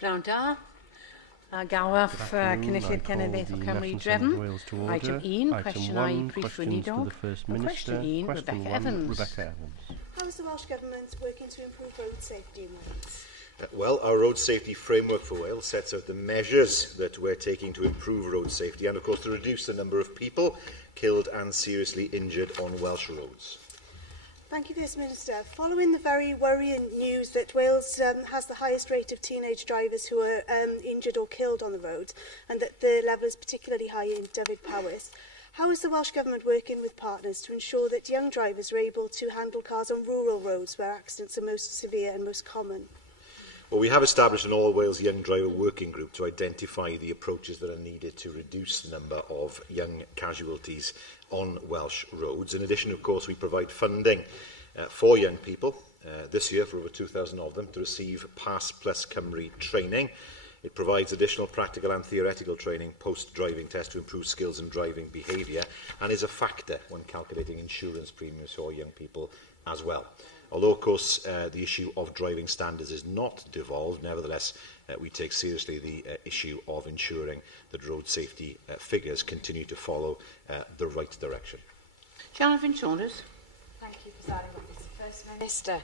Pnawn da. A gawaf Cynulliad Cenedlaethol Cymru Drefn. Item 1, cwestiynau Prif Weinidog. And question 1, Rebecca Evans. How is the Welsh Government working to improve road safety in Wales? Well, our road safety framework for Wales sets out the measures that we're taking to improve road safety and, of course, to reduce the number of people killed and seriously injured on Welsh roads. Thank you, First Minister. Following the very worrying news that Wales has the highest rate of teenage drivers who are injured or killed on the roads, and that the level is particularly high in Dyfed Powys, how is the Welsh Government working with partners to ensure that young drivers are able to handle cars on rural roads where accidents are most severe and most common? Well, we have established an all-Wales young driver working group to identify the approaches that are needed to reduce the number of young casualties on Welsh roads. In addition, of course, we provide funding for young people this year for over 2,000 of them to receive Pass Plus Cymru training. It provides additional practical and theoretical training post-driving test to improve skills and driving behaviour, and is a factor when calculating insurance premiums for young people as well. Although, of course, the issue of driving standards is not devolved, nevertheless, we take seriously the issue of ensuring that road safety figures continue to follow the right direction. Jonathan Saunders. Thank you, Presiding Officer. First Minister,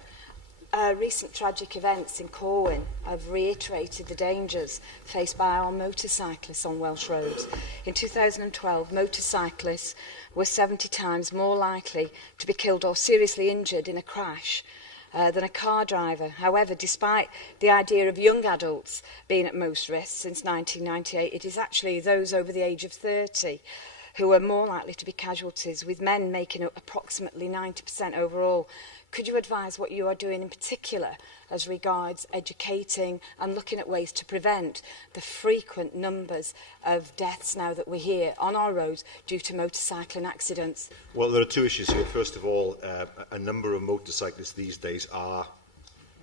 recent tragic events in Corwin have reiterated the dangers faced by our motorcyclists on Welsh roads. In 2012, motorcyclists were 70 times more likely to be killed or seriously injured in a crash than a car driver. However, despite the idea of young adults being at most risk since 1998, it is actually those over the age of 30 who are more likely to be casualties, with men making up approximately 90% overall. Could you advise what you are doing in particular as regards educating and looking at ways to prevent the frequent numbers of deaths now that we hear on our roads due to motorcycling accidents? Well, there are two issues here. First of all, a number of motorcyclists these days are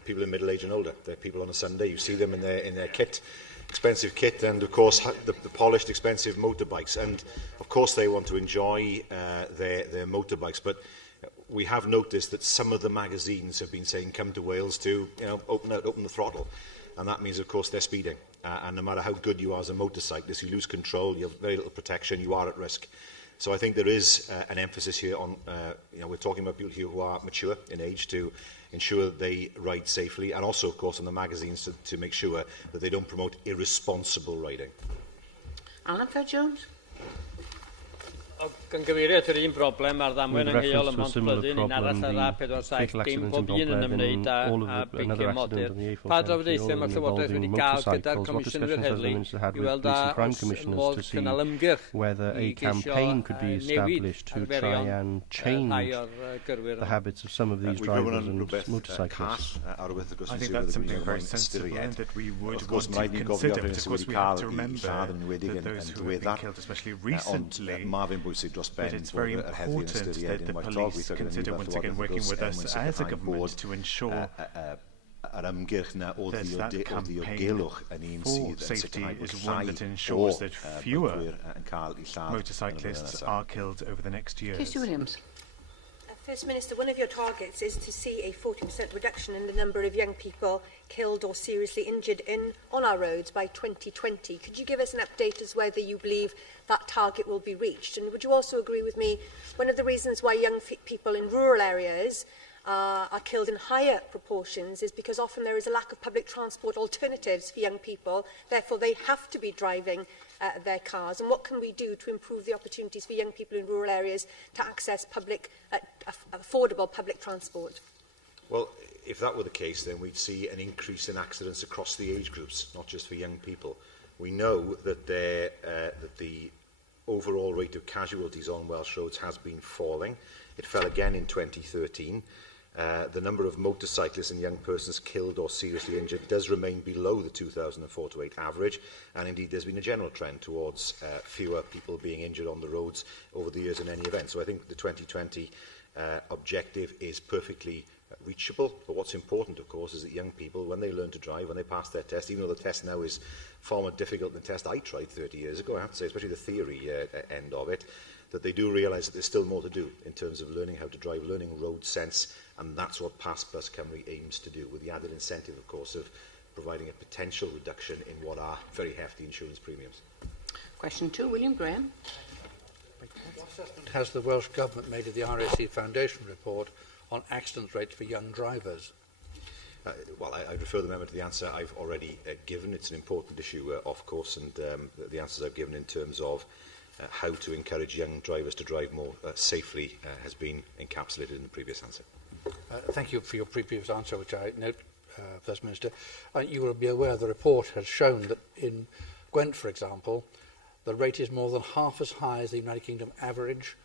people in middle age and older. They're people on a Sunday. You see them in their kit, expensive kit, and of course the polished, expensive motorbikes. And of course they want to enjoy their motorbikes, but we have noticed that some of the magazines have been saying, come to Wales to, open the throttle. And that means, of course, they're speeding. And no matter how good you are as a motorcyclist, you lose control, you have very little protection, you are at risk. So I think there is an emphasis here on, we're talking about people here who are mature in age to ensure that they ride safely, and also, of course, on the magazines to make sure that they don't promote irresponsible riding. Alan Fair-Jones. Gan gyfeirio at yr un broblem ar ddamwen yngheuol ym Mhontyblydyn, un arall ar A470, dim pob un yn ymwneud â beicio modur. Pa drafodaethau mae Llywodraeth wedi gael gyda'r Comisiynydd yr Heddlu i weld â modd cynnal ymgyrch i geisio newid arferion rhai o'r gyrwyr. The habits of some of these drivers and motorcyclists. I think that's something very sensible and that we would want to consider. But of course we have to remember that those who have been killed, especially recently, that it's very important that the police consider once again working with us as a government to ensure that that campaign for safety is one that ensures that fewer motorcyclists are killed over the next years. Casey Williams. First Minister, one of your targets is to see a 40% reduction in the number of young people killed or seriously injured on our roads by 2020. Could you give us an update as whether you believe that target will be reached? And would you also agree with me, one of the reasons why young people in rural areas are killed in higher proportions is because often there is a lack of public transport alternatives for young people, therefore they have to be driving their cars. And what can we do to improve the opportunities for young people in rural areas to access affordable public transport? Well, if that were the case, then we'd see an increase in accidents across the age groups, not just for young people. We know that the overall rate of casualties on Welsh roads has been falling. It fell again in 2013. The number of motorcyclists and young persons killed or seriously injured does remain below the 2004-8 average, and indeed there's been a general trend towards fewer people being injured on the roads over the years in any event. So I think the 2020 objective is perfectly reachable, but what's important, of course, is that young people, when they learn to drive, when they pass their test, even though the test now is far more difficult than the test I tried 30 years ago, I have to say, especially the theory end of it, that they do realise that there's still more to do in terms of learning how to drive, learning road sense, and that's what Pass Plus Cymru aims to do, with the added incentive, of course, of providing a potential reduction in what are very hefty insurance premiums. Question 2, William Graham. What assessment has the Welsh Government made of the RAC Foundation report on accident rates for young drivers? Well, I refer the member to the answer I've already given. It's an important issue, of course, and the answers I've given in terms of how to encourage young drivers to drive more safely has been encapsulated in the previous answer. Thank you for your previous answer, which I note, First Minister. You will be aware the report has shown that in Gwent, for example, the rate is more than half as high as the United Kingdom average,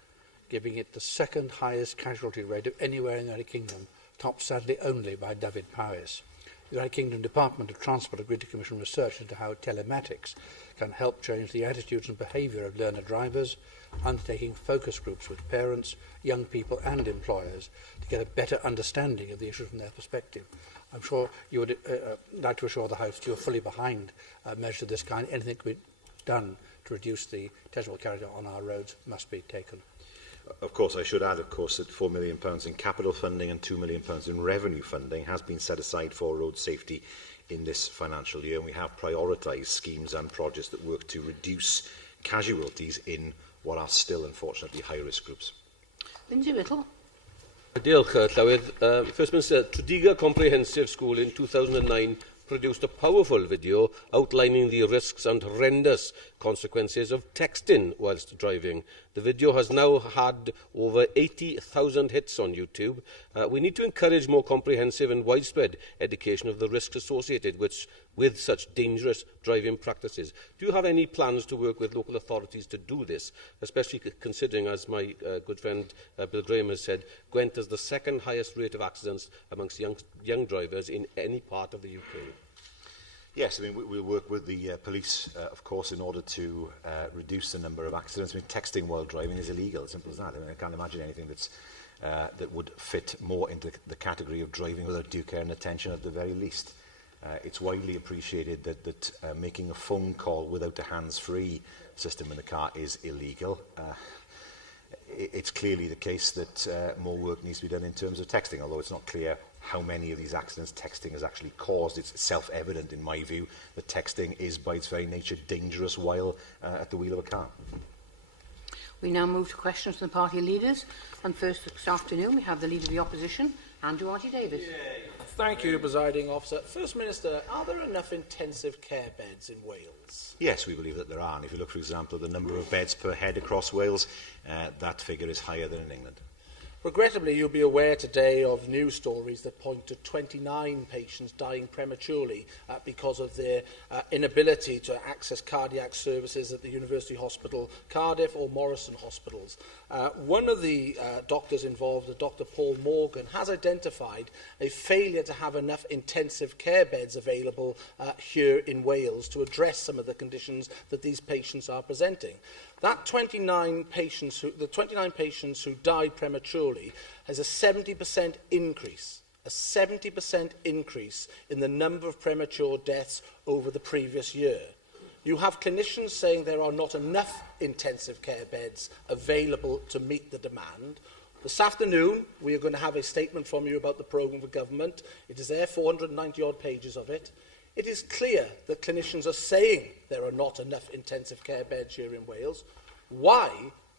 giving it the second highest casualty rate of anywhere in the United Kingdom, topped sadly only by Dyfed Powys. The United Kingdom Department of Transport agreed to commission research into how telematics can help change the attitudes and behaviour of learner drivers, undertaking focus groups with parents, young people and employers to get a better understanding of the issue from their perspective. I'm sure you would like to assure the House you're fully behind measures of this kind. Anything that can be done to reduce the terrible character on our roads must be taken. Of course, I should add, of course, that £4 million in capital funding and £2 million in revenue funding has been set aside for road safety in this financial year, and we have prioritised schemes and projects that work to reduce casualties in what are still, unfortunately, high-risk groups. Lindsay Whittle. Diolch, Llywydd. First Minister, Tredigga Comprehensive School in 2009 produced a powerful video outlining the risks and horrendous consequences of texting whilst driving. The video has now had over 80,000 hits on YouTube. We need to encourage more comprehensive and widespread education of the risks associated with such dangerous driving practices. Do you have any plans to work with local authorities to do this, especially considering, as my good friend Bill Graham has said, Gwent has the second highest rate of accidents amongst young drivers in any part of the UK? Yes, I mean, we'll work with the police, of course, in order to reduce the number of accidents. I mean, texting while driving is illegal, as simple as that. I mean, I can't imagine anything that would fit more into the category of driving without due care and attention at the very least. It's widely appreciated that making a phone call without a hands-free system in the car is illegal. It's clearly the case that more work needs to be done in terms of texting, although it's not clear how many of these accidents texting has actually caused. It's self-evident, in my view, that texting is, by its very nature, dangerous while at the wheel of a car. We now move to questions from the party leaders. And first this afternoon, we have the Leader of the Opposition, Andrew Davies. Thank you, Presiding Officer. First Minister, are there enough intensive care beds in Wales? Yes, we believe that there are. And if you look, for example, at the number of beds per head across Wales, that figure is higher than in England. Regrettably, you'll be aware today of news stories that point to 29 patients dying prematurely because of their inability to access cardiac services at the University Hospital Cardiff or Morrison hospitals. One of the doctors involved, Dr Paul Morgan, has identified a failure to have enough intensive care beds available here in Wales to address some of the conditions that these patients are presenting. That 29 patients who died prematurely has a 70% increase, in the number of premature deaths over the previous year. You have clinicians saying there are not enough intensive care beds available to meet the demand. This afternoon, we are going to have a statement from you about the programme for government. It is there, 490-odd pages of it. It is clear that clinicians are saying there are not enough intensive care beds here in Wales. Why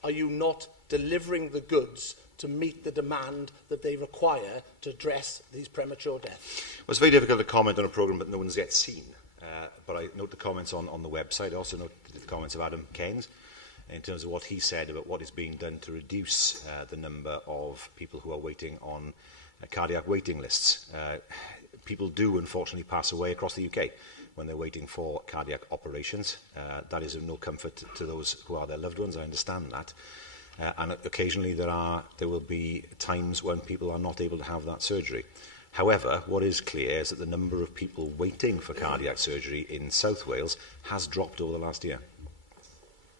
are you not delivering the goods to meet the demand that they require to address these premature deaths? Well, it's very difficult to comment on a programme that no one's yet seen. But I note the comments on the website. I also note the comments of Adam Keynes in terms of what he said about what is being done to reduce the number of people who are waiting on cardiac waiting lists. People do, unfortunately, pass away across the UK when they're waiting for cardiac operations. That is of no comfort to those who are their loved ones. I understand that. And occasionally there will be times when people are not able to have that surgery. However, what is clear is that the number of people waiting for cardiac surgery in South Wales has dropped over the last year.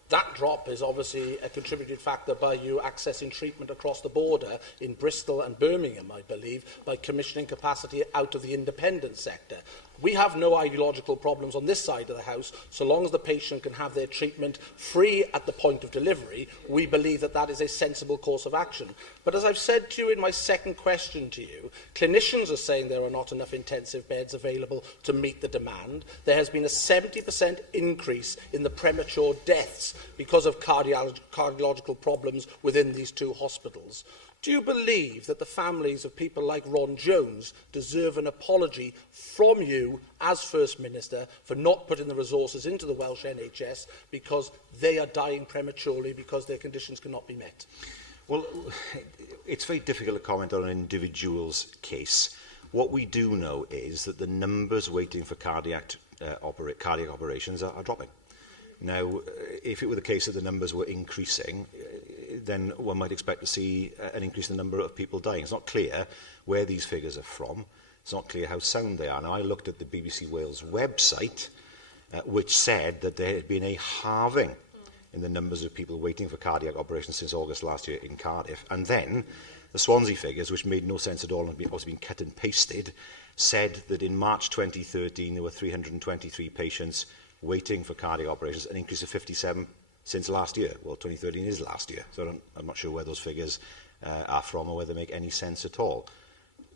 That drop is obviously a contributed factor by you accessing treatment across the border in Bristol and Birmingham, I believe, by commissioning capacity out of the independent sector. We have no ideological problems on this side of the House. So long as the patient can have their treatment free at the point of delivery, we believe that that is a sensible course of action. But as I've said to you in my second question to you, clinicians are saying there are not enough intensive beds available to meet the demand. There has been a 70% increase in the premature deaths because of cardiological problems within these two hospitals. Do you believe that the families of people like Ron Jones deserve an apology from you as First Minister for not putting the resources into the Welsh NHS because they are dying prematurely because their conditions cannot be met? Well, it's very difficult to comment on an individual's case. What we do know is that the numbers waiting for cardiac operations are dropping. Now, if it were the case that the numbers were increasing, then one might expect to see an increase in the number of people dying. It's not clear where these figures are from. It's not clear how sound they are. Now, I looked at the BBC Wales website, which said that there had been a halving in the numbers of people waiting for cardiac operations since August last year in Cardiff. And then the Swansea figures, which made no sense at all and have also been cut and pasted, said that in March 2013 there were 323 patients waiting for cardiac operations, an increase of 57 since last year. Well, 2013 is last year, so I'm not sure where those figures are from or whether they make any sense at all.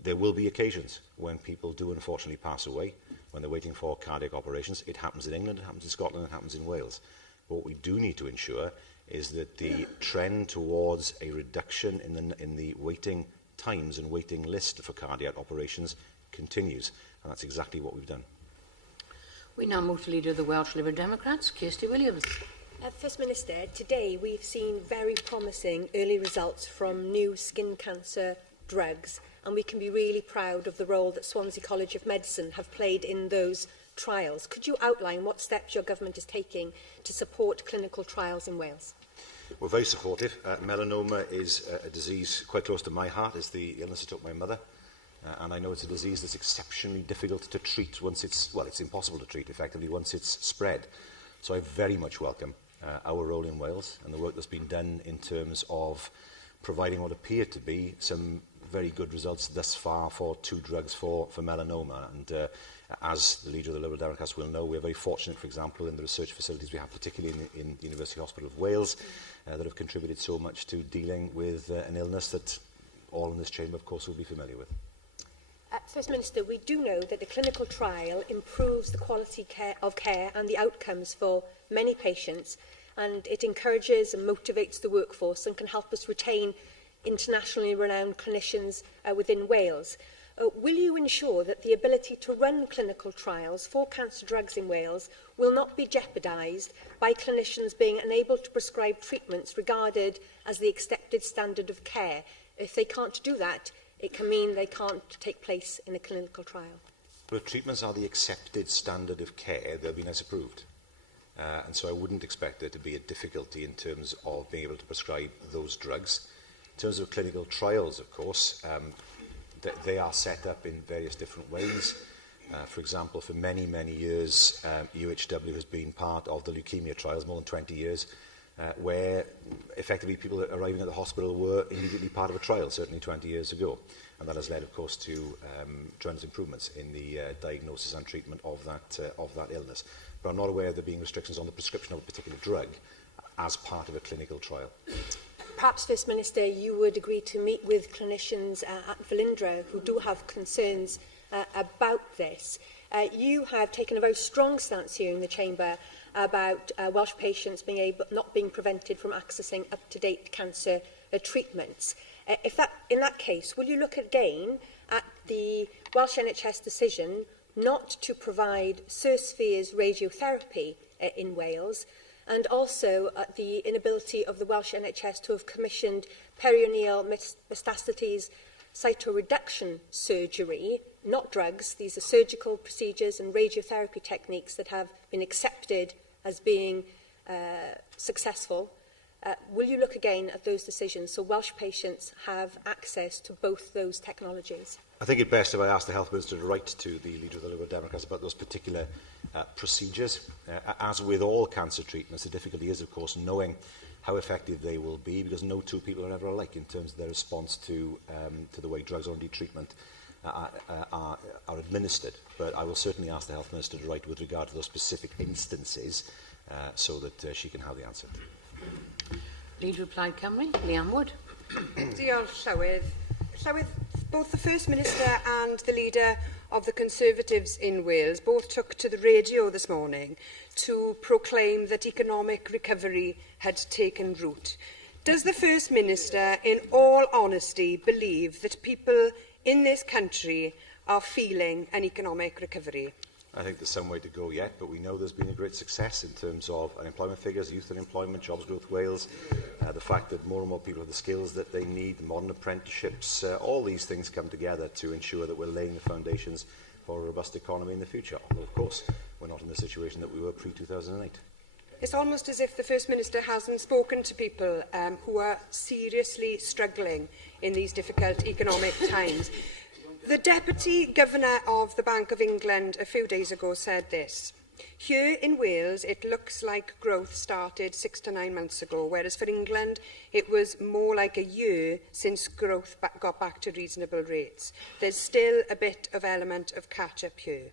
There will be occasions when people do unfortunately pass away, when they're waiting for cardiac operations. It happens in England, it happens in Scotland, it happens in Wales. But what we do need to ensure is that the trend towards a reduction in the waiting times and waiting list for cardiac operations continues, and that's exactly what we've done. We now move to Leader of the Welsh Liberal Democrats, Kirsty Williams. First Minister, today we've seen very promising early results from new skin cancer drugs, and we can be really proud of the role that Swansea College of Medicine have played in those trials. Could you outline what steps your government is taking to support clinical trials in Wales? We're very supportive. Melanoma is a disease quite close to my heart. It's the illness that took my mother. And I know it's a disease that's exceptionally difficult to treat once it's impossible to treat effectively once it's spread. So I very much welcome our role in Wales and the work that's been done in terms of providing what appear to be some very good results thus far for two drugs for melanoma. And as the Leader of the Liberal Democrats will know, we're very fortunate, for example, in the research facilities we have, particularly in the University Hospital of Wales, that have contributed so much to dealing with an illness that all in this chamber, of course, will be familiar with. First Minister, we do know that the clinical trial improves the quality of care and the outcomes for many patients, and it encourages and motivates the workforce and can help us retain internationally renowned clinicians within Wales. Will you ensure that the ability to run clinical trials for cancer drugs in Wales will not be jeopardised by clinicians being unable to prescribe treatments regarded as the accepted standard of care? If they can't do that, it can mean they can't take place in a clinical trial. But if treatments are the accepted standard of care, they'll be NICE approved. And so I wouldn't expect there to be a difficulty in terms of being able to prescribe those drugs. In terms of clinical trials, of course, they are set up in various different ways. For example, for many, many years, UHW has been part of the leukemia trials, more than 20 years, where effectively people arriving at the hospital were immediately part of a trial, certainly 20 years ago. And that has led, of course, to tremendous improvements in the diagnosis and treatment of that illness. But I'm not aware of there being restrictions on the prescription of a particular drug as part of a clinical trial. Perhaps, First Minister, you would agree to meet with clinicians at Velindre who do have concerns about this. You have taken a very strong stance here in the Chamber about Welsh patients not being prevented from accessing up-to-date cancer treatments. In that case, will you look again at the Welsh NHS decision not to provide Sir Sphere's radiotherapy in Wales, and also the inability of the Welsh NHS to have commissioned peritoneal metastases cytoreduction surgery, not drugs? These are surgical procedures and radiotherapy techniques that have been accepted as being successful. Will you look again at those decisions so Welsh patients have access to both those technologies? I think it's best if I ask the Health Minister to write to the Leader of the Liberal Democrats about those particular procedures. As with all cancer treatments, the difficulty is, of course, knowing how effective they will be, because no two people are ever alike in terms of their response to the way drugs or indeed treatment are administered. But I will certainly ask the Health Minister to write with regard to those specific instances so that she can have the answer. Lead Replied Cymru, Liam Wood. Diolch, Llywydd. Both the First Minister and the leader of the Conservatives in Wales both took to the radio this morning to proclaim that economic recovery had taken root. Does the First Minister, in all honesty, believe that people in this country are feeling an economic recovery? I think there's some way to go yet, but we know there's been a great success in terms of unemployment figures, youth unemployment, Jobs Growth Wales, the fact that more and more people have the skills that they need, modern apprenticeships, all these things come together to ensure that we're laying the foundations for a robust economy in the future. Although, of course, we're not in the situation that we were pre-2008. It's almost as if the First Minister hasn't spoken to people who are seriously struggling in these difficult economic times. The Deputy Governor of the Bank of England a few days ago said this: "Here in Wales, it looks like growth started 6 to 9 months ago, whereas for England, it was more like a year since growth got back to reasonable rates. There's still a bit of element of catch-up here."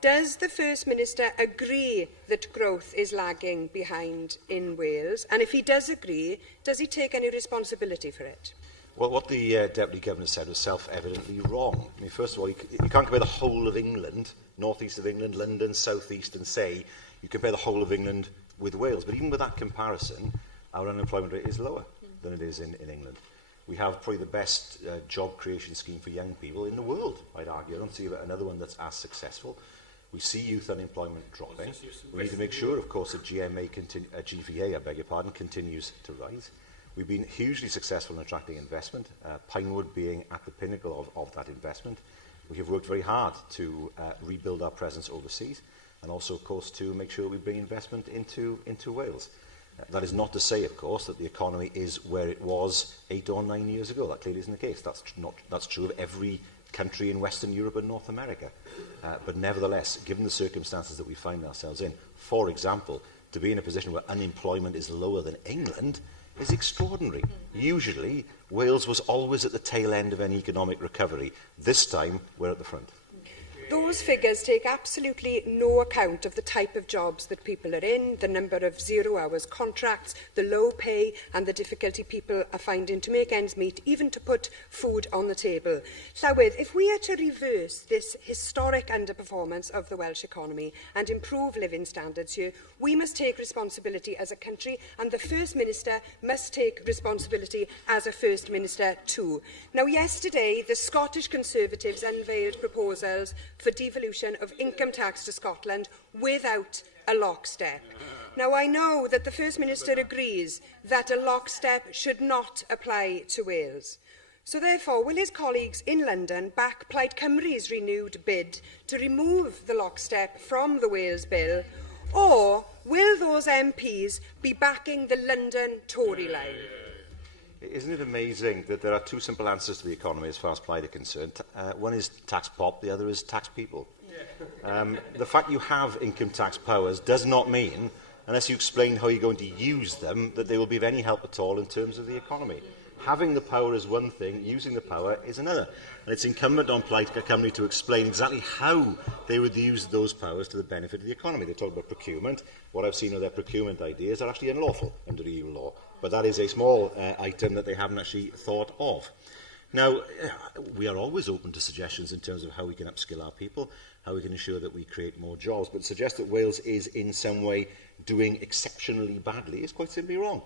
Does the First Minister agree that growth is lagging behind in Wales? And if he does agree, does he take any responsibility for it? Well, what the Deputy Governor said was self-evidently wrong. I mean, first of all, you can't compare the whole of England, north-east of England, London, south-east, and say you compare the whole of England with Wales. But even with that comparison, our unemployment rate is lower than it is in England. We have probably the best job creation scheme for young people in the world, I'd argue. I don't see another one that's as successful. We see youth unemployment dropping. We need to make sure, of course, that GVA, I beg your pardon, continues to rise. We've been hugely successful in attracting investment, Pinewood being at the pinnacle of that investment. We have worked very hard to rebuild our presence overseas and also, of course, to make sure we bring investment into Wales. That is not to say, of course, that the economy is where it was 8 or 9 years ago. That clearly isn't the case. That's true of every country in Western Europe and North America. But nevertheless, given the circumstances that we find ourselves in, for example, to be in a position where unemployment is lower than England is extraordinary. Usually, Wales was always at the tail end of any economic recovery. This time, we're at the front. Those figures take absolutely no account of the type of jobs that people are in, the number of 0 hours contracts, the low pay and the difficulty people are finding to make ends meet, even to put food on the table. Llywydd, if we are to reverse this historic underperformance of the Welsh economy and improve living standards here, we must take responsibility as a country, and the First Minister must take responsibility as a First Minister too. Now, yesterday, the Scottish Conservatives unveiled proposals for devolution of income tax to Scotland without a lockstep. Now, I know that the First Minister agrees that a lockstep should not apply to Wales. So therefore, will his colleagues in London back Plaid Cymru's renewed bid to remove the lockstep from the Wales bill, or will those MPs be backing the London Tory line? Isn't it amazing that there are two simple answers to the economy as far as Plaid are concerned? One is tax pop, the other is tax people. The fact you have income tax powers does not mean, unless you explain how you're going to use them, that they will be of any help at all in terms of the economy. Having the power is one thing, using the power is another. And it's incumbent on Plaid Cymru to explain exactly how they would use those powers to the benefit of the economy. They talk about procurement. What I've seen of their procurement ideas are actually unlawful under EU law. But that is a small item that they haven't actually thought of. Now, we are always open to suggestions in terms of how we can upskill our people, how we can ensure that we create more jobs. But to suggest that Wales is in some way doing exceptionally badly is quite simply wrong.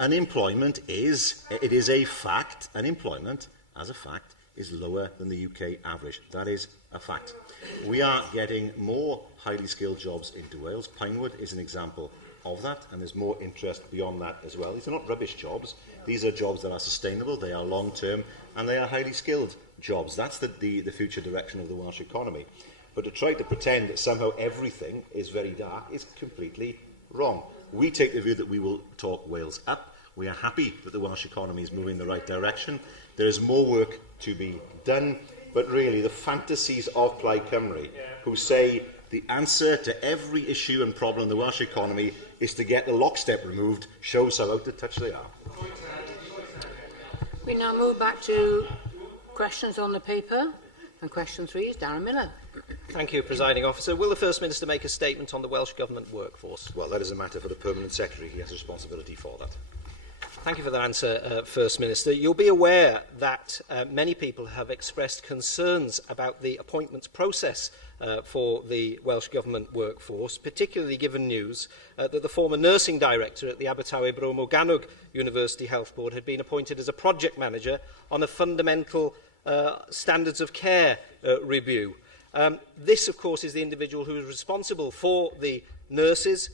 Unemployment is a fact. Unemployment, as a fact, is lower than the UK average. That is a fact. We are getting more highly skilled jobs into Wales. Pinewood is an example of that, and there's more interest beyond that as well. These are not rubbish jobs. These are jobs that are sustainable, they are long-term, and they are highly skilled jobs. That's the future direction of the Welsh economy. But to try to pretend that somehow everything is very dark is completely wrong. We take the view that we will talk Wales up. We are happy that the Welsh economy is moving in the right direction. There is more work to be done, but really the fantasies of Plaid Cymru, who say the answer to every issue and problem in the Welsh economy is to get the lockstep removed, shows how out of touch they are. We now move back to questions on the paper. And question 3 is Darren Miller. Thank you, Presiding Officer. Will the First Minister make a statement on the Welsh Government workforce? Well, that is a matter for the Permanent Secretary. He has responsibility for that. Thank you for that answer, First Minister. You'll be aware that many people have expressed concerns about the appointments process for the Welsh Government workforce, particularly given news that the former nursing director at the Abertawe Bro Morgannwg University Health Board had been appointed as a project manager on a fundamental standards of care review. This, of course, is the individual who is responsible for the nurses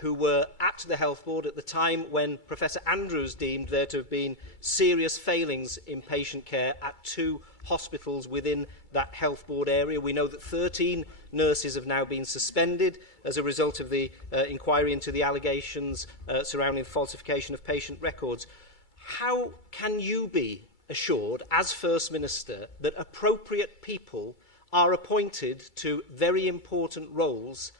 who were at the health board at the time when Professor Andrews deemed there to have been serious failings in patient care at 2 hospitals within that health board area. We know that 13 nurses have now been suspended as a result of the inquiry into the allegations surrounding falsification of patient records. How can you be assured, as First Minister, that appropriate people are appointed to very important roles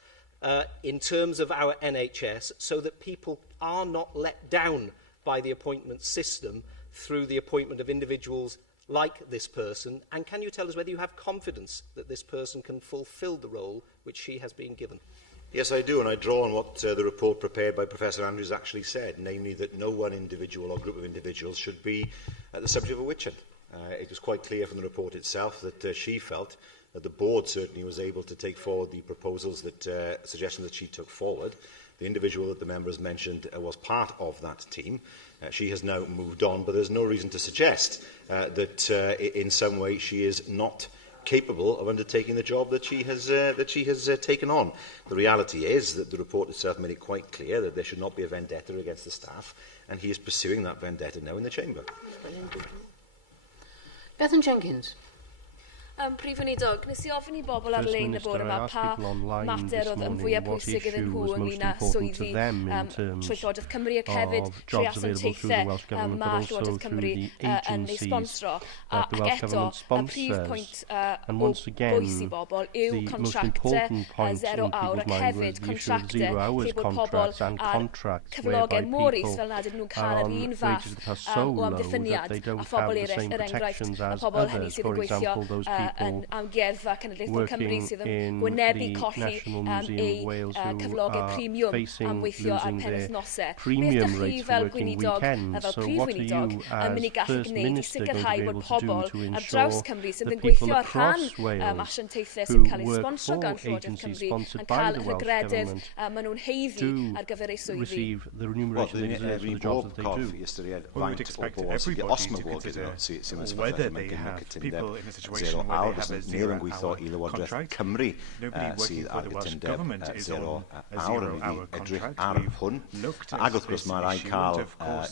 in terms of our NHS, so that people are not let down by the appointment system through the appointment of individuals like this person? And can you tell us whether you have confidence that this person can fulfil the role which she has been given? Yes, I do, and I draw on what the report prepared by Professor Andrews actually said, namely that no one individual or group of individuals should be the subject of a witch hunt. It was quite clear from the report itself that she felt that the board certainly was able to take forward the proposals, that suggestions that she took forward. The individual that the members mentioned was part of that team. She has now moved on, but there's no reason to suggest that in some way she is not capable of undertaking the job that she has taken on. The reality is that the report itself made it quite clear that there should not be a vendetta against the staff, and he is pursuing that vendetta now in the chamber. Bethan Jenkins. Prif Weinidog, nes I ofyn I bobl ar-lein y bore yma pa mater oedd yn fwyaf pwysig iddyn nhw ynglyn â swyddi trwy Llywodraeth Cymru ac hefyd trwy asanteithau mae Llywodraeth Cymru yn ei sponsro. Ac eto, y prif pwynt o bwys I bobl yw contractau 0 awr ac hefyd contractau lle bod pobl ar cyflogau mor is fel nad ydyn nhw'n cael yr un fath o amddiffyniad a phobl eraill, enghraifft, a phobl hynny sydd yn gweithio yn amgueddfa Cenedlaethol Cymru sydd yn gwynebu colli eu cyflogau premium am weithio ar penwythnosau. Beth ydych chi fel Gweinidog a fel Prif Weinidog yn mynd I gallu gwneud I sicrhau bod pobl ar draws Cymru sydd yn gweithio ar rhan asiantaethau sy'n cael eu sponsro gan Llywodraeth Cymru yn cael rhygredydd maen nhw'n heiddi ar gyfer eu swyddi? Well, the board corff I ystyried faint o bobl sydd osma bod gyda sy'n whether they have people in a situation where they have a 0 hour Cymru sydd ar gytundeb 0 awr yn ei edrych ar hwn. Ac wrth gwrs mae rhaid cael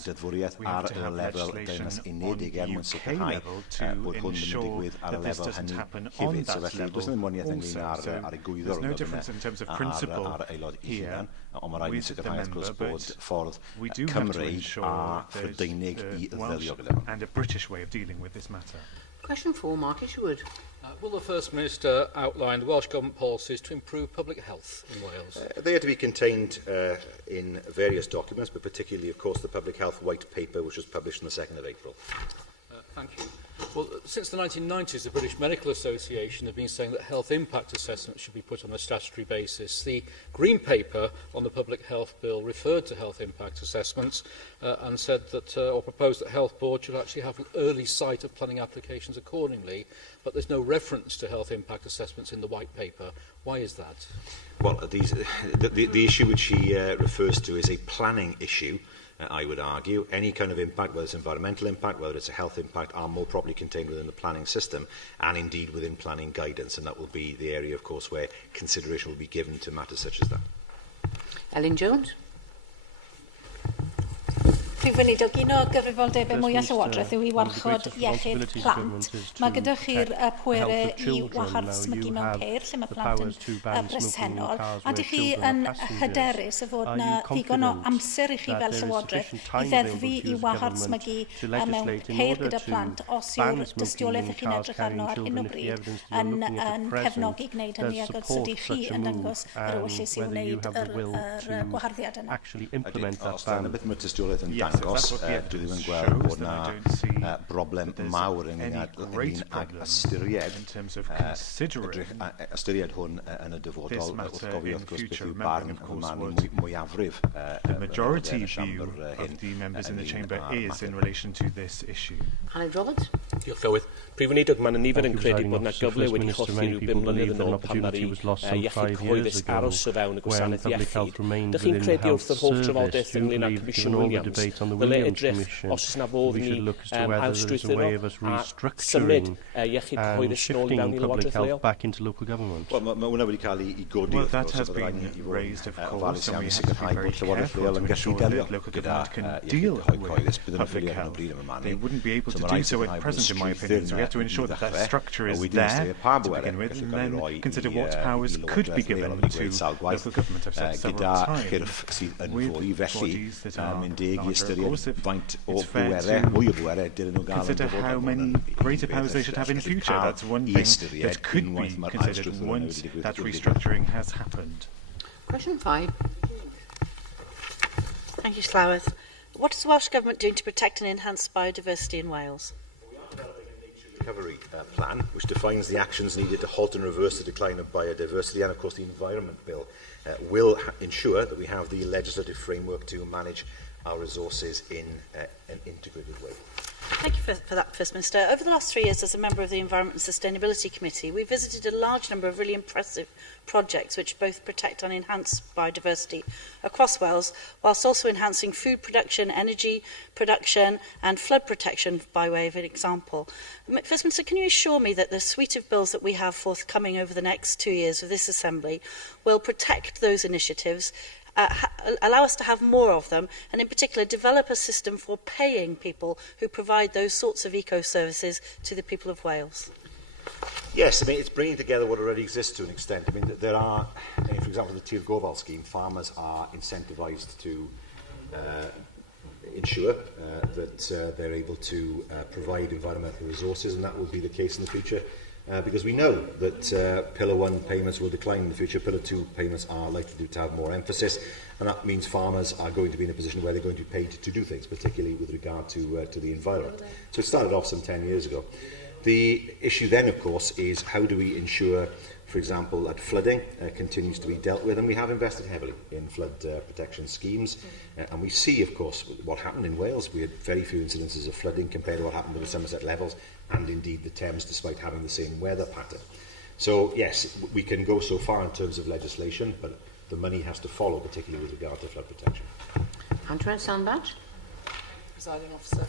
dydfwriaeth ar y lefel Deyrnas Unedig mwyn sicrhau bod hwn yn digwydd ar y lefel hynny hefyd. So felly, does ddim waniaeth ynglyn ar ei gwyddo ar aelod I hunan, ond mae rhaid yn sicrhau wrth gwrs bod ffordd Cymru a Prydeinig I ddelio gyda. And a British way of dealing with this matter. Question 4, Mark Isherwood. Will the First Minister outline the Welsh Government policies to improve public health in Wales? They are to be contained in various documents, but particularly, of course, the Public Health White Paper, which was published on the 2nd of April. Thank you. Well, since the 1990s, the British Medical Association have been saying that health impact assessments should be put on a statutory basis. The Green Paper on the Public Health Bill referred to health impact assessments and said that, or proposed that Health Board should actually have an early sight of planning applications accordingly, but there's no reference to health impact assessments in the White Paper. Why is that? Well, the issue which he refers to is a planning issue. I would argue any kind of impact, whether it's environmental impact, whether it's a health impact, are more properly contained within the planning system and indeed within planning guidance, and that will be the area, of course, where consideration will be given to matters such as that. Ellen Jones. Prif Weinidog, un o gyfrifoldebau mwyaf Llywodraeth yw I warchod iechyd plant. Mae gyda chi'r pwerau I wahardd smygu mewn ceir, lle mae plant yn bresennol. A dych chi yn hyderus y fod na ddigon o amser I chi fel Llywodraeth I ddeddfu I wahardd smygu mewn ceir gyda plant os yw'r dystiolaeth chi'n edrych arno ar hyn o bryd yn cefnogi gwneud hynny ac os ydych chi yn dangos yr ewyllus I wneud yr gwaharddiad yna. Os yna beth mae'r dystiolaeth yn dangos, agos, dwi ddim yn gweld bod yna broblem mawr ynglyn ag ystyried hwn yn y dyfodol, wrth gofio wrth gwrs beth yw barn y man mwyafrif. The majority view of the members in the Chamber is in relation to this issue. Haned Roberts. Diolch Llywydd. Prif Weinidog, mae'n nifer yn credu bod yna gyfle wedi cholli rhyw 5 mlynedd yn ôl pan na'r iechyd cyhoeddus aros o fewn y gwasanaeth iechyd. Dych chi'n credu wrth yr holl trafodaeth ynglyn â'r Comisiwn Williams, ddyle edrych os yna fodd i ni awstrwythuro a symud iechyd cyhoeddus nôl i fewn i Lywodraeth leol? Mae hwnna wedi cael ei godi. Well, that has been raised, of course, and we have to be very careful to ensure that local government can deal with public health. They wouldn't be able to do so at present, in my opinion, so we have to ensure that that structure is there to begin with, and then consider what powers could be given to local government. I've said several times, with bodies that are under, of course, if it's fair to consider how many greater powers they should have in the future. That's one thing that could be considered once that restructuring has happened. Question 5. Thank you, Llawedd. What is the Welsh Government doing to protect and enhance biodiversity in Wales? Recovery plan, which defines the actions needed to halt and reverse the decline of biodiversity, and of course the Environment Bill will ensure that we have the legislative framework to manage our resources in an integrated way. Thank you for that, First Minister. Over the last 3 years, as a member of the Environment and Sustainability Committee, we visited a large number of really impressive projects which both protect and enhance biodiversity across Wales, whilst also enhancing food production, energy production and flood protection, by way of an example. First Minister, can you assure me that the suite of bills that we have forthcoming over the next 2 years of this Assembly will protect those initiatives, allow us to have more of them, and in particular develop a system for paying people who provide those sorts of eco-services to the people of Wales? Yes, I mean, it's bringing together what already exists to an extent. I mean, there are, for example, the Tir Gofal scheme, farmers are incentivised to ensure that they're able to provide environmental resources, and that will be the case in the future. Because we know that Pillar 1 payments will decline in the future. Pillar 2 payments are likely to have more emphasis, and that means farmers are going to be in a position where they're going to be paid to do things, particularly with regard to the environment. So it started off some 10 years ago. The issue then, of course, is how do we ensure, for example, that flooding continues to be dealt with, and we have invested heavily in flood protection schemes, and we see, of course, what happened in Wales. We had very few incidences of flooding compared to what happened with the Somerset levels, and indeed the Thames, despite having the same weather pattern. So, yes, we can go so far in terms of legislation, but the money has to follow, particularly with regard to flood protection. Antoine Sandbach. Presiding Officer.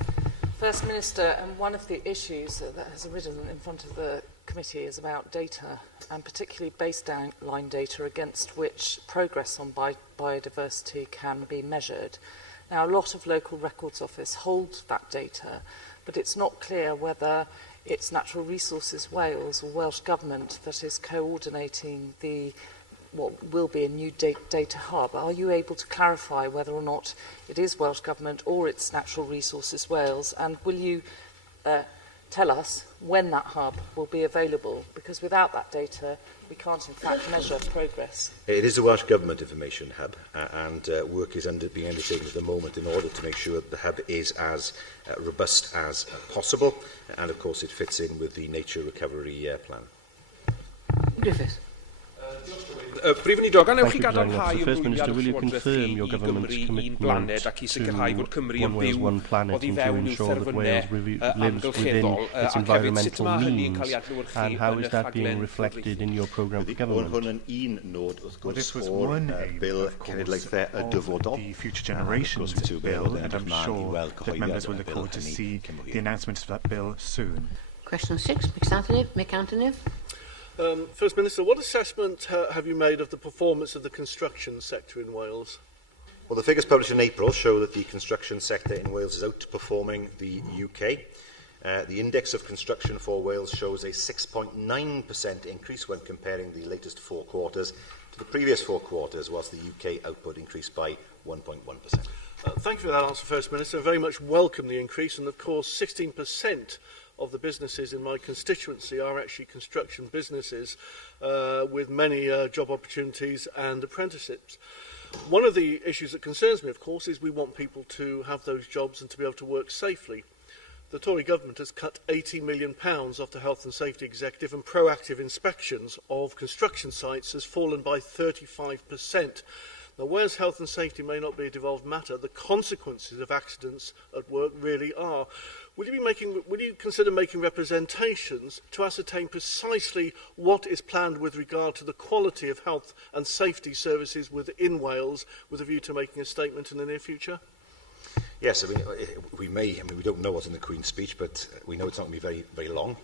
First Minister, one of the issues that has arisen in front of the committee is about data, and particularly baseline data against which progress on biodiversity can be measured. Now, a lot of local records office hold that data, but it's not clear whether it's Natural Resources Wales or Welsh Government that is coordinating what will be a new data hub. Are you able to clarify whether or not it is Welsh Government or it's Natural Resources Wales, and will you tell us when that hub will be available? Because without that data, we can't in fact measure progress. It is the Welsh Government Information Hub, and work is being undertaken at the moment in order to make sure that the hub is as robust as possible, and of course it fits in with the nature recovery plan. Griffith. Prif Weinidog, anewch chi gadarnhau ymwylio ar Llywodraeth i Gymru un blaned ac i sicrhau bod Cymru yn byw oddi fewn i'w therfynau amgylcheddol ac hefyd sut mae hynny yn cael ei adlewyrchu yn y rhaglen Hwn yn un nod wrth gwrs o'r bil cenedlaethau y dyfodol, the Future Generations Bill, and I'm sure that members will look forward to see the announcement of that bill soon. Question 6, Mick Antonev. First Minister, what assessment have you made of the performance of the construction sector in Wales? Well, the figures published in April show that the construction sector in Wales is outperforming the UK. The index of construction for Wales shows a 6.9% increase when comparing the latest 4 quarters to the previous 4 quarters, whilst the UK output increased by 1.1%. Thank you for that answer, First Minister. I very much welcome the increase, and of course 16% of the businesses in my constituency are actually construction businesses with many job opportunities and apprenticeships. One of the issues that concerns me, of course, is we want people to have those jobs and to be able to work safely. The Tory government has cut £80 million off the Health and Safety Executive, and proactive inspections of construction sites has fallen by 35%. Now, whereas health and safety may not be a devolved matter, the consequences of accidents at work really are. Will you consider making representations to ascertain precisely what is planned with regard to the quality of health and safety services within Wales, with a view to making a statement in the near future? Yes, I mean, we don't know what's in the Queen's speech, but we know it's not going to be very, very long.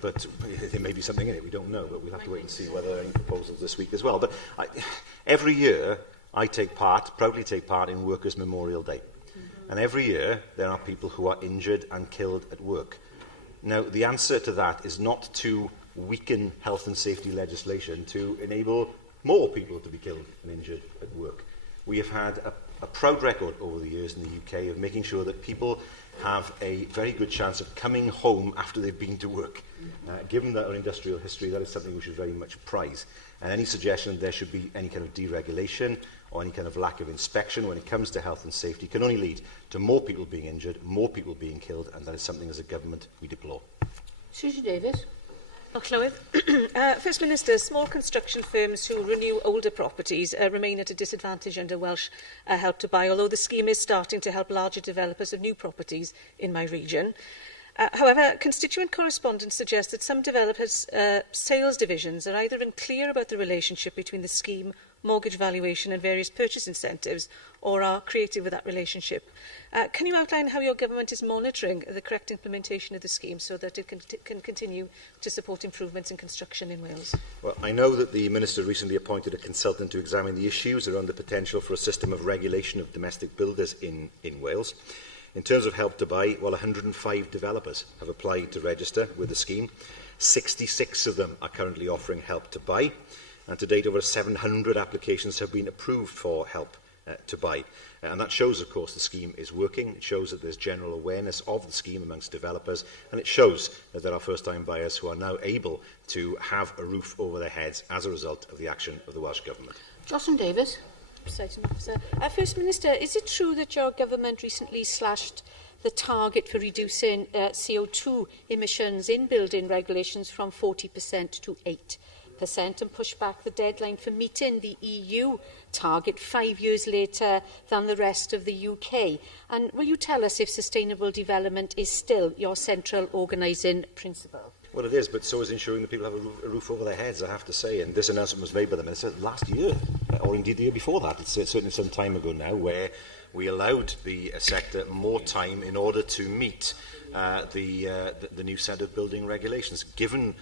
But there may be something in it, we don't know, but we'll have to wait and see whether there are any proposals this week as well. But every year, I proudly take part in Workers' Memorial Day. And every year, there are people who are injured and killed at work. Now, the answer to that is not to weaken health and safety legislation to enable more people to be killed and injured at work. We have had a proud record over the years in the UK of making sure that people have a very good chance of coming home after they've been to work. Given our industrial history, that is something we should very much prize. And any suggestion that there should be any kind of deregulation or any kind of lack of inspection when it comes to health and safety can only lead to more people being injured, more people being killed, and that is something as a government we deplore. Susie Davis. First Minister, small construction firms who renew older properties remain at a disadvantage under Welsh Help to Buy, although the scheme is starting to help larger developers of new properties in my region. However, constituent correspondence suggests that some developers' sales divisions are either unclear about the relationship between the scheme, mortgage valuation and various purchase incentives, or are creative with that relationship. Can you outline how your government is monitoring the correct implementation of the scheme so that it can continue to support improvements in construction in Wales? Well, I know that the Minister recently appointed a consultant to examine the issues around the potential for a system of regulation of domestic builders in Wales. In terms of Help to Buy, 105 developers have applied to register with the scheme. 66 of them are currently offering Help to Buy. And to date, over 700 applications have been approved for Help to Buy. And that shows, of course, the scheme is working. It shows that there's general awareness of the scheme amongst developers. And it shows that there are first-time buyers who are now able to have a roof over their heads as a result of the action of the Welsh Government. Jocelyn Davis. First Minister, is it true that your government recently slashed the target for reducing CO2 emissions in building regulations from 40% to 8% and pushed back the deadline for meeting the EU target 5 years later than the rest of the UK? And will you tell us if sustainable development is still your central organising principle? Well, it is, but so is ensuring that people have a roof over their heads, I have to say. And this announcement was made by the Minister last year, or indeed the year before that. It's certainly some time ago now, where we allowed the sector more time in order to meet the new set of building regulations. Given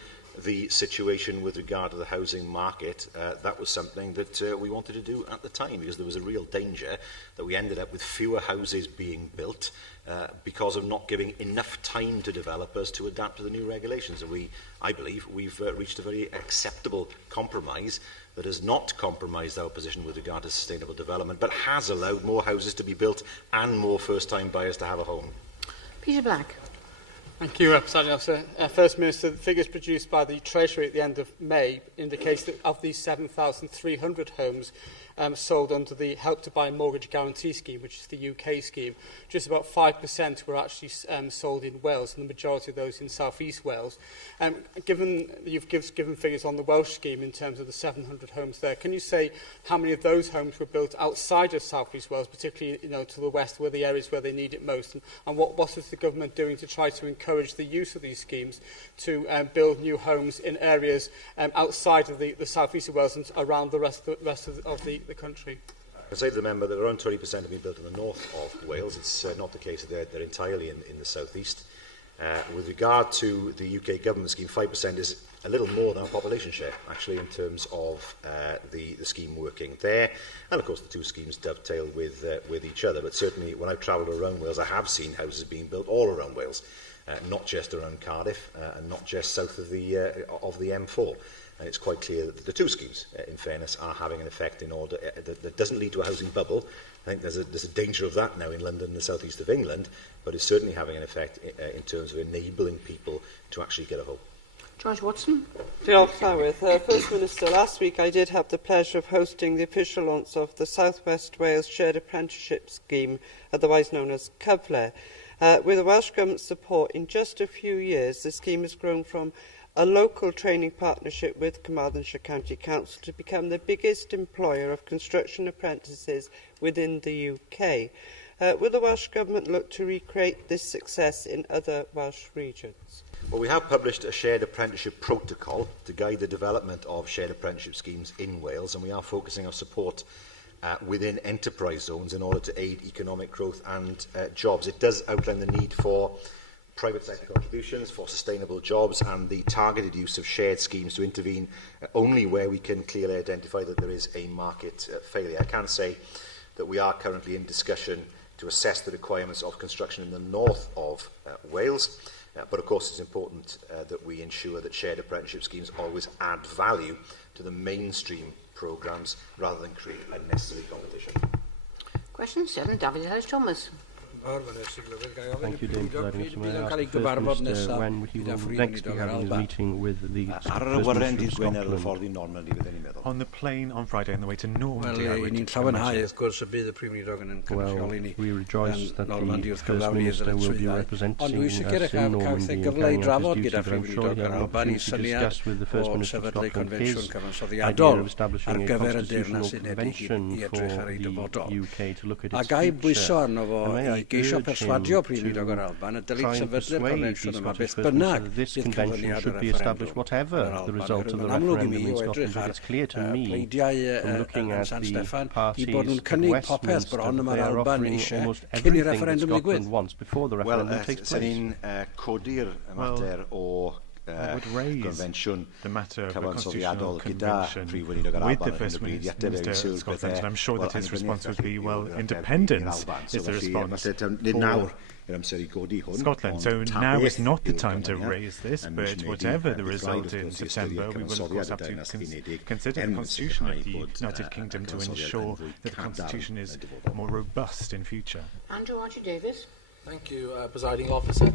the situation with regard to the housing market, that was something that we wanted to do at the time, because there was a real danger that we ended up with fewer houses being built because of not giving enough time to developers to adapt to the new regulations. And I believe we've reached a very acceptable compromise that has not compromised our position with regard to sustainable development, but has allowed more houses to be built and more first-time buyers to have a home. Peter Black. Thank you, Presiding Officer. First Minister, the figures produced by the Treasury at the end of May indicate that of these 7,300 homes sold under the Help to Buy Mortgage Guarantee Scheme, which is the UK scheme, just about 5% were actually sold in Wales, and the majority of those in South East Wales. Given that you've given figures on the Welsh scheme in terms of the 700 homes there, can you say how many of those homes were built outside of South East Wales, particularly to the west, where the areas where they need it most, and what is the government doing to try to encourage the use of these schemes to build new homes in areas outside of the South East of Wales and around the rest of the country? I say to the member that around 20% have been built in the north of Wales. It's not the case that they're entirely in the southeast. With regard to the UK government scheme, 5% is a little more than our population share, actually, in terms of the scheme working there. And, of course, the two schemes dovetail with each other. But certainly, when I've travelled around Wales, I have seen houses being built all around Wales, not just around Cardiff and not just south of the M4. And it's quite clear that the two schemes, in fairness, are having an effect in order that doesn't lead to a housing bubble. I think there's a danger of that now in London and the southeast of England, but it's certainly having an effect in terms of enabling people to actually get a home. George Watson. Diolch Llywydd. First Minister, last week I did have the pleasure of hosting the official launch of the South West Wales Shared Apprenticeship Scheme, otherwise known as Cyflwynir. With the Welsh Government's support, in just a few years, the scheme has grown from a local training partnership with Carmarthenshire County Council to become the biggest employer of construction apprentices within the UK. Will the Welsh Government look to recreate this success in other Welsh regions? Well, we have published a shared apprenticeship protocol to guide the development of shared apprenticeship schemes in Wales, and we are focusing our support within enterprise zones in order to aid economic growth and jobs. It does outline the need for private sector contributions, for sustainable jobs, and the targeted use of shared schemes to intervene only where we can clearly identify that there is a market failure. I can say that we are currently in discussion to assess the requirements of construction in the north of Wales, but of course it's important that we ensure that shared apprenticeship schemes always add value to the mainstream programmes rather than create unnecessary competition. Question 7, David Ellis-Thomas. Thank you, Dame, for letting us know. First Minister, when he will next be having his meeting with the First Minister of Scotland. On the plane on Friday on the way to Normandy. Well, we rejoice that the First Minister will be representing us in Normandy and carrying out his duty, but I'm sure he had an opportunity to discuss with the First Minister of Scotland his idea of establishing a constitutional convention for the UK to look at its future. And may I geisio perswadio Prif Weinidog yr Alban y dylid sefydlu'r convensiwn yma beth bynnag this convention should be established whatever the result of the referendum in Scotland. It's clear to me from looking at the parties at Westminster that they are offering almost everything that Scotland wants before the referendum takes place. Would raise the matter of a constitutional convention with the First Minister of Scotland, and I'm sure that his response would be, well, independence is the response for Scotland. So now is not the time to raise this, but whatever the result in September, we will of course have to consider the constitution of the United Kingdom to ensure that the constitution is more robust in future. Andrew Archie-Davies. Thank you, Presiding Officer.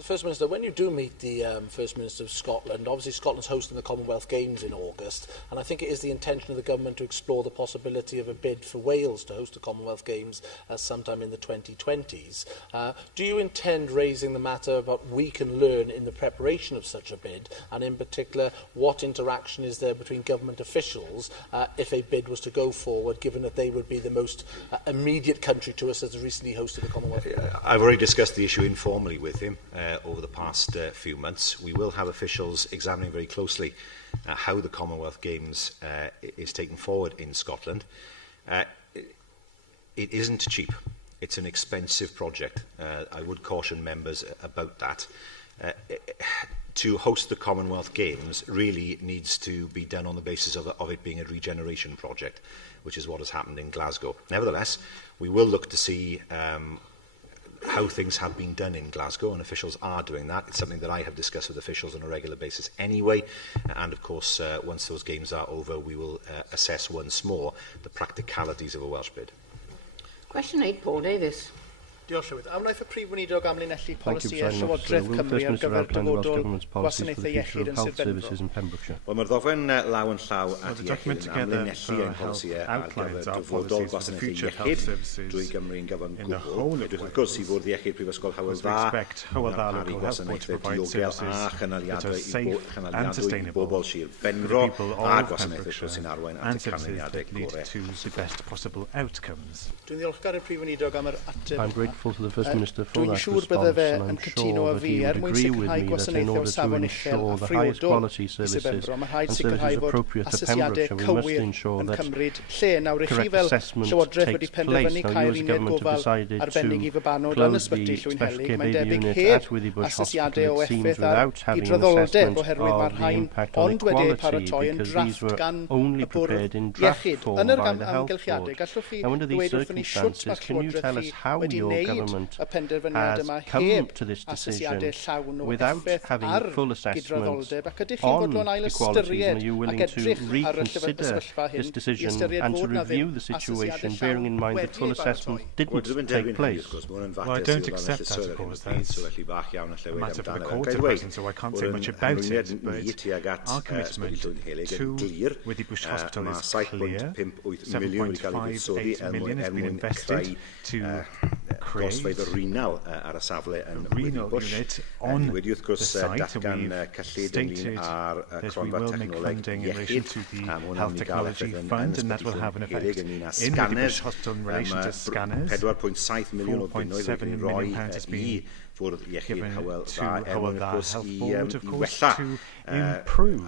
First Minister, when you do meet the First Minister of Scotland, obviously Scotland's hosting the Commonwealth Games in August, and I think it is the intention of the government to explore the possibility of a bid for Wales to host the Commonwealth Games sometime in the 2020s. Do you intend raising the matter of what we can learn in the preparation of such a bid, and in particular, what interaction is there between government officials if a bid was to go forward, given that they would be the most immediate country to us that has recently hosted the Commonwealth Games? I've already discussed the issue informally with him over the past few months. We will have officials examining very closely how the Commonwealth Games is taken forward in Scotland. It isn't cheap. It's an expensive project. I would caution members about that. To host the Commonwealth Games really needs to be done on the basis of it being a regeneration project, which is what has happened in Glasgow. Nevertheless, we will look to see how things have been done in Glasgow, and officials are doing that. It's something that I have discussed with officials on a regular basis anyway, and of course once those games are over we will assess once more the practicalities of a Welsh bid. Question 8, Paul Davis. Diolch Llywydd. Am wnaeth y Prif Weinidog amlinellu polisi Llywodraeth Cymru ar gyfer dyfodol gwasanaethau iechyd yn Sir Benfro? Wel, mae'r ddogfen law yn llaw at iechyd yn amlinellu ein polisïau ar gyfer dyfodol gwasanaethau iechyd drwy Gymru'n gyfan gwbl. Wrth gwrs i fwrdd iechyd Prifysgol Hywel Dda yn parchu gwasanaethau diogel a chynaliadau i bobl Sir Benfro a gwasanaethau sy'n arwain at y canlyniadau gorau. Dwi'n ddiolchgar i'r Prif Weinidog am yr ateb. To the First Minister for that response, and I'm sure that he would agree with me that in order to ensure the highest quality services and services appropriate to Pembrokeshire, we must ensure that correct assessment takes place. Now, you as a government have decided to close the Special Care Baby Unit at Withybush Hospital, it seems, without having an assessment of the impact on equality, because these were only prepared in draft form by the Health Board. Now, under these circumstances, can you tell us how you're y penderfyniad yma heb asesiadau llawn o effaith ar gydraddoldeb, ac ydych chi'n bodlon ail ystyried ac edrych ar y sefyllfa hyn i ystyried fod na ddim asesiadau llawn wedi didn't take place. Well, I don't accept that, of course. That's a matter for the court to question, so I can't say much about it. But our commitment to Wedi Bush Hospital is clear. 7.58 million has been invested to create a renal unit on the site, and we've stated that we will make funding in relation to the Health Technology Fund, and that will have an effect. In Wedi Bush Hospital in relation to scanners, £4.7 million has been given to Hywel Dda Health Board, of course, to improve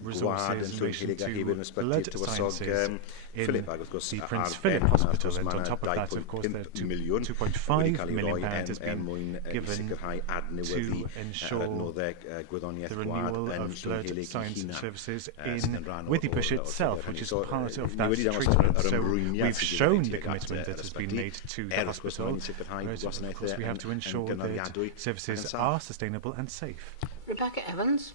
resources in relation to blood sciences in the Prince Philip Hospital, and on top of that, of course, £2.5 million has been given to ensure the renewal of blood science services in Wedi Bush itself, which is part of that treatment. So we've shown the commitment that has been made to the hospital, but of course we have to ensure that services are sustainable and safe. Rebecca Evans.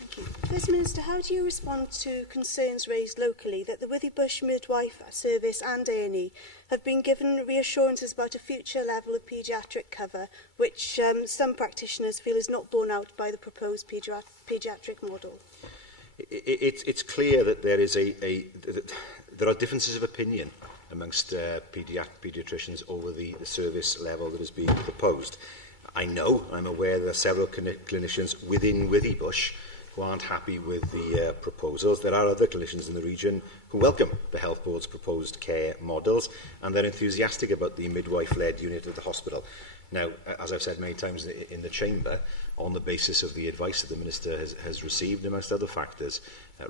Thank you. First Minister, how do you respond to concerns raised locally that the Wedi Bush Midwife Service and A&E have been given reassurances about a future level of paediatric cover, which some practitioners feel is not borne out by the proposed paediatric model? It's clear that there are differences of opinion amongst paediatricians over the service level that is being proposed. I'm aware there are several clinicians within Wedi Bush who aren't happy with the proposals. There are other clinicians in the region who welcome the Health Board's proposed care models, and they're enthusiastic about the midwife-led unit at the hospital. Now, as I've said many times in the Chamber, on the basis of the advice that the Minister has received, amongst other factors,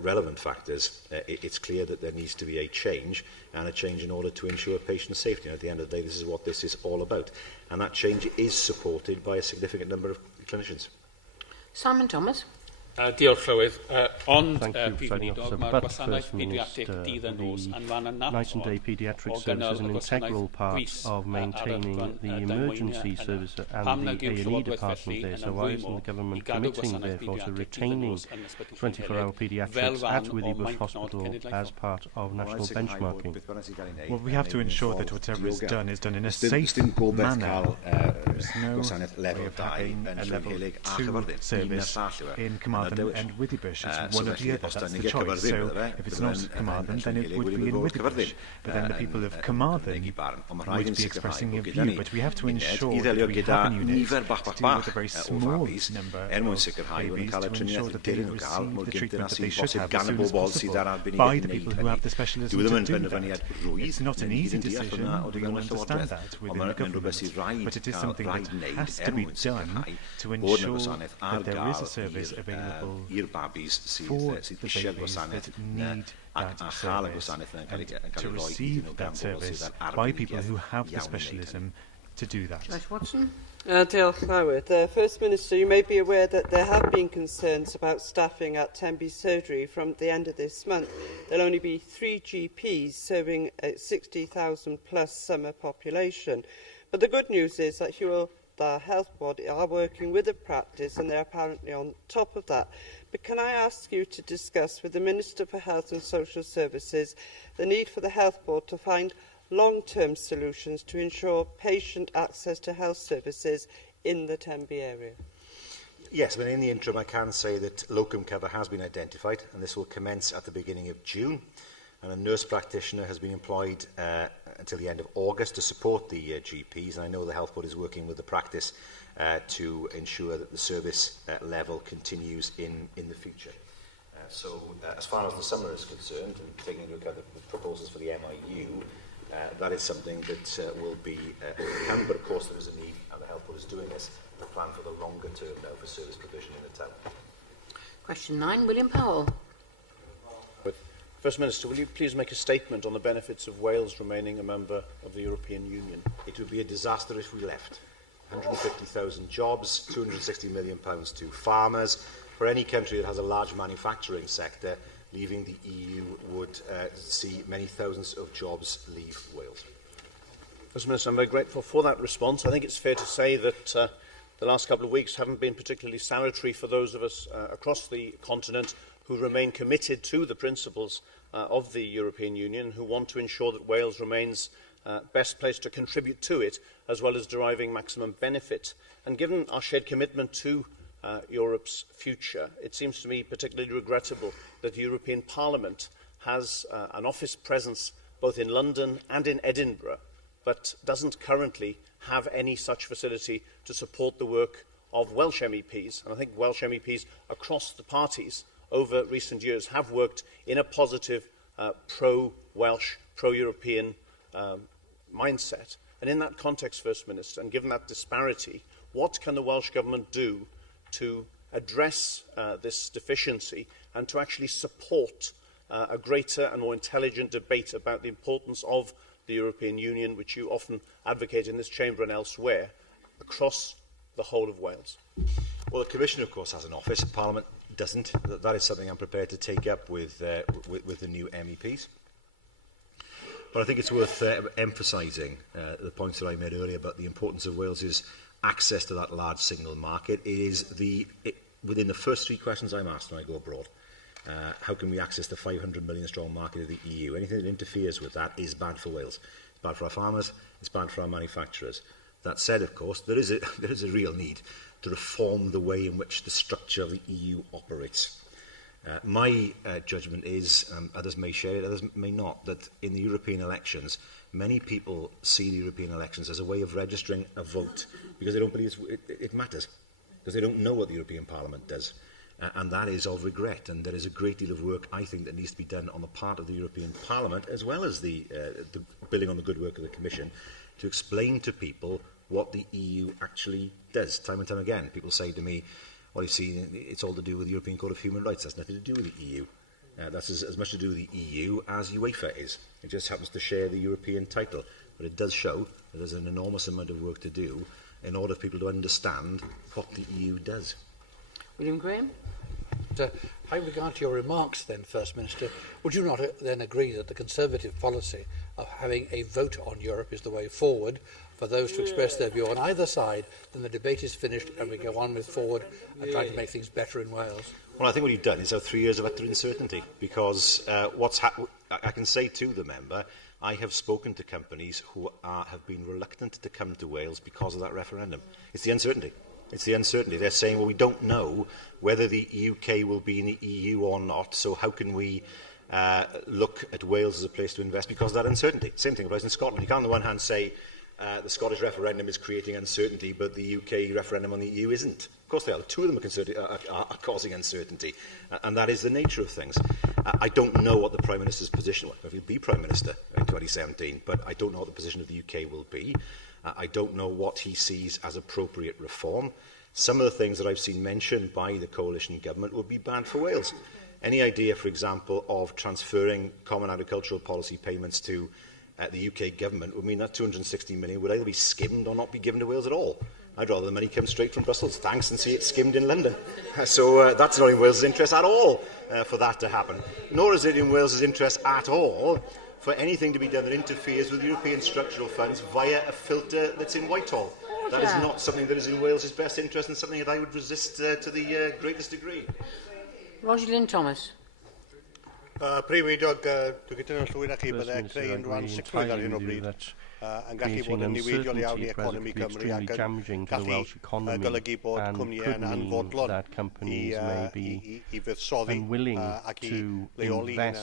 relevant factors, it's clear that there needs to be a change, and a change in order to ensure patient safety. And at the end of the day, this is what this is all about. And that change is supported by a significant number of clinicians. Simon Thomas. Diolch Llywydd. Prif Weinidog, mae'r gwasanaeth pediatric dydd yn nos yn fan yna night-and-day paediatric service is an integral part of maintaining the emergency service and the A&E department there. So why isn't the government committing, therefore, to retaining 24-hour paediatrics at Wedi Bush Hospital as part of national benchmarking? Well, we have to ensure that whatever is done in a safe manner. There's no way of having a level 2 service in Carmarthen and Wedi Bush. It's one or the other, that's the choice. So if it's not Carmarthen, then it would be in Wedi Bush. But then the people of Carmarthen would be expressing a view. But we have to ensure that we have a unit to deal with a very small number of babies, to ensure that they receive the treatment that they should have as soon as possible by the people who have the specialism to do that. It's not an easy decision, we all understand that within the government, but it is something that has to be done to ensure that there is a service available for the babies that need that service, and to receive that service by people who have the specialism to do that. Joyce Watson. Diolch Llywydd. First Minister, you may be aware that there have been concerns about staffing at Tenby Surgery. From the end of this month, there'll only be 3 GPs serving a 60,000 plus summer population. But the good news is that the Health Board are working with the practice, and they're apparently on top of that. But can I ask you to discuss with the Minister for Health and Social Services the need for the Health Board to find long-term solutions to ensure patient access to health services in the Tenby area? Yes, in the interim I can say that locum cover has been identified, and this will commence at the beginning of June. And a nurse practitioner has been employed until the end of August to support the GPs. And I know the Health Board is working with the practice to ensure that the service level continues in the future. So as far as the summer is concerned, and taking into account the proposals for the MIU, that is something that will be overcome. But of course there is a need, and the Health Board is doing this, to plan for the longer term now for service provision in the town. Question 9, William Powell. First Minister, will you please make a statement on the benefits of Wales remaining a member of the European Union? It would be a disaster if we left. 150,000 jobs, £260 million to farmers. For any country that has a large manufacturing sector, leaving the EU would see many thousands of jobs leave Wales. Mr Minister, I'm very grateful for that response. I think it's fair to say that the last couple of weeks haven't been particularly salutary for those of us across the continent who remain committed to the principles of the European Union, who want to ensure that Wales remains best placed to contribute to it, as well as deriving maximum benefit. And given our shared commitment to Europe's future, it seems to me particularly regrettable that the European Parliament has an office presence both in London and in Edinburgh, but doesn't currently have any such facility to support the work of Welsh MEPs. And I think Welsh MEPs across the parties over recent years have worked in a positive, pro-Welsh, pro-European mindset. And in that context, First Minister, and given that disparity, what can the Welsh Government do to address this deficiency and to actually support a greater and more intelligent debate about the importance of the European Union, which you often advocate in this chamber and elsewhere, across the whole of Wales? Well, the Commission, of course, has an office. Parliament doesn't. That is something I'm prepared to take up with the new MEPs. But I think it's worth emphasising the points that I made earlier about the importance of Wales's access to that large single market. It is within the first three questions I'm asked when I go abroad. How can we access the 500 million strong market of the EU? Anything that interferes with that is bad for Wales. It's bad for our farmers, it's bad for our manufacturers. That said, of course, there is a real need to reform the way in which the structure of the EU operates. My judgment is, others may share it, others may not, that in the European elections, many people see the European elections as a way of registering a vote because they don't believe it matters, because they don't know what the European Parliament does. And that is of regret, and there is a great deal of work, I think, that needs to be done on the part of the European Parliament, as well as the building on the good work of the Commission, to explain to people what the EU actually does. Time and time again, people say to me, well, you see, it's all to do with the European Code of Human Rights. That's nothing to do with the EU. That's as much to do with the EU as UEFA is. It just happens to share the European title. But it does show that there's an enormous amount of work to do in order for people to understand what the EU does. William Graham? I regard your remarks then, First Minister. Would you not then agree that the Conservative policy of having a vote on Europe is the way forward for those to express their view on either side, then the debate is finished and we go on with forward and try to make things better in Wales? Well, I think what you've done is have 3 years of utter uncertainty, because I can say to the member, I have spoken to companies who have been reluctant to come to Wales because of that referendum. It's the uncertainty. It's the uncertainty. They're saying, well, we don't know whether the UK will be in the EU or not, so how can we look at Wales as a place to invest because of that uncertainty? Same thing applies in Scotland. You can't on the one hand say the Scottish referendum is creating uncertainty, but the UK referendum on the EU isn't. Of course they are. The two of them are causing uncertainty, and that is the nature of things. I don't know what the Prime Minister's position was, if he'll be Prime Minister in 2017, but I don't know what the position of the UK will be. I don't know what he sees as appropriate reform. Some of the things that I've seen mentioned by the coalition government would be bad for Wales. Any idea, for example, of transferring common agricultural policy payments to the UK government would mean that 260 million would either be skimmed or not be given to Wales at all. I'd rather the money come straight from Brussels, thanks, and see it skimmed in London. So that's not in Wales' interest at all for that to happen. Nor is it in Wales' interest at all for anything to be done that interferes with European structural funds via a filter that's in Whitehall. That is not something that is in Wales' best interest, and something that I would resist to the greatest degree. Roger Lynn Thomas. Prif Weinidog, dwi'n gyda'n llwyr â chi byddai creu rwan sicrwydd ar hyn o bryd yn gallu bod yn niweidiol iawn i economi Cymru ac yn gallu golygu bod cwmnïau yn anfodlon i fuddsoddi ac i leoli yng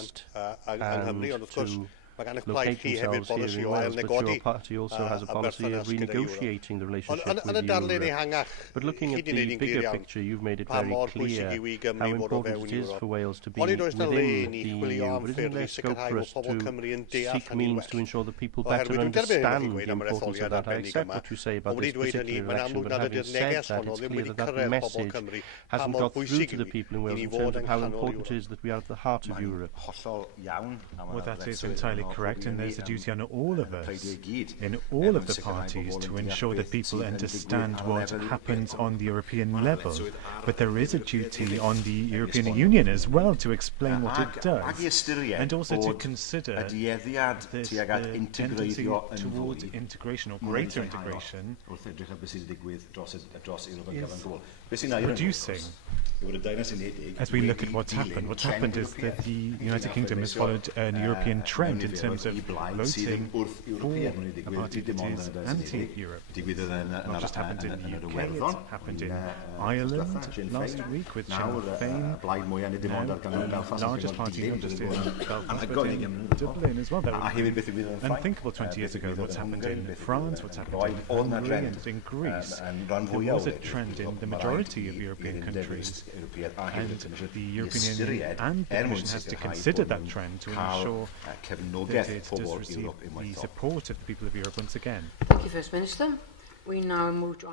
Nghymru, ond wrth gwrs mae gan eich blaid chi hefyd bolisi o ail-negodi has a policy of renegotiating the relationship with Europe. But looking at the bigger picture, you've made it very clear how important it is for Wales to be within the EU. But isn't there scope for us to seek means to ensure that people better understand the importance of that? I accept what you say about this particular election, but having said that, it's clear that that message hasn't got through to the people in Wales in terms of how important it is that we are at the heart of Europe. Well, that is entirely correct, and there's a duty on all of us, in all of the parties, to ensure that people understand what happens on the European level. But there is a duty on the European Union as well to explain what it does, and also to consider this tendency towards integration or greater integration is reducing. As we look at what's happened is that the United Kingdom has followed an European trend in terms of voting for a party that is anti-Europe. Not just happened in the UK, it's happened in Ireland last week with Sinn Féin, the largest party not just in Belfast but in Dublin as well. That was unthinkable 20 years ago. What's happened in France, what's happened in Hungary and in Greece. There was a trend in the majority of European countries, and the European Union and the Commission has to consider that trend to ensure that it does receive the support of the people of Europe once again. Thank you, First Minister. We now move to